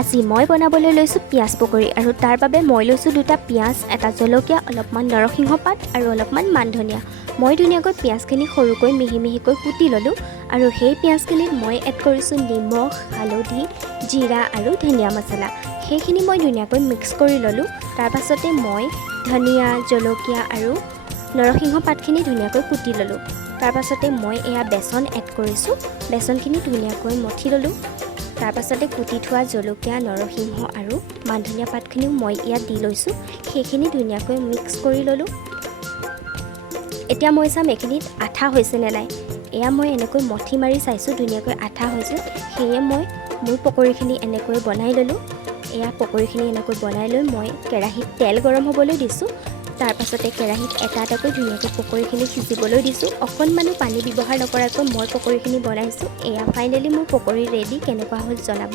আজি মই বনাবলৈ লৈছোঁ পিঁয়াজ পকৰি আৰু তাৰ বাবে মই লৈছোঁ 2টা পিঁয়াজ, এটা জলকীয়া, অলপমান নৰসিংহ পাত আৰু অলপমান মান ধনিয়া। মই ধুনীয়াকৈ পিঁয়াজখিনি সৰুকৈ মিহি মিহিকৈ কুটি ল'লোঁ আৰু সেই পিঁয়াজখিনিত মই এড কৰিছোঁ নিমখ, হালধি, জিৰা আৰু ধনিয়া মছলা। সেইখিনি মই ধুনীয়াকৈ মিক্স কৰি ল'লোঁ। তাৰ পাছতে মই ধনিয়া, জলকীয়া আৰু নৰসিংহ পাতখিনি ধুনীয়াকৈ কুটি ল'লোঁ। তাৰ পাছতে মই এয়া বেচন এড কৰিছোঁ। বেচনখিনি ধুনীয়াকৈ মঠি ল'লোঁ। তাৰ পাছতে কুটি থোৱা জলকীয়া, নৰসিংহ আৰু মান ধনিয়া পাতখিনিও মই ইয়াত দি লৈছোঁ। সেইখিনি ধুনীয়াকৈ মিক্স কৰি ল'লোঁ। এতিয়া মই চাম এইখিনিত আঠা হৈছে নে নাই। এয়া মই এনেকৈ মঠি মাৰি চাইছোঁ, ধুনীয়াকৈ আঠা হৈছে। সেয়ে মই মোৰ পকৰিখিনি এনেকৈ বনাই ল'লোঁ। এয়া পকৰিখিনি এনেকৈ বনাই লৈ মই কেৰাহীত তেল গৰম হ'বলৈ দিছোঁ। তাৰ পাছতে কেৰাহীত এটা এটাকৈ ধুনীয়াকৈ পকৰিখিনি সিজিবলৈ দিছোঁ। অকণমানো পানী ব্যৱহাৰ নকৰাকৈ মই পকৰিখিনি বনাইছোঁ। এয়া ফাইনেলি মোৰ পকৰি ৰেডি। কেনেকুৱা হ'ল জনাব।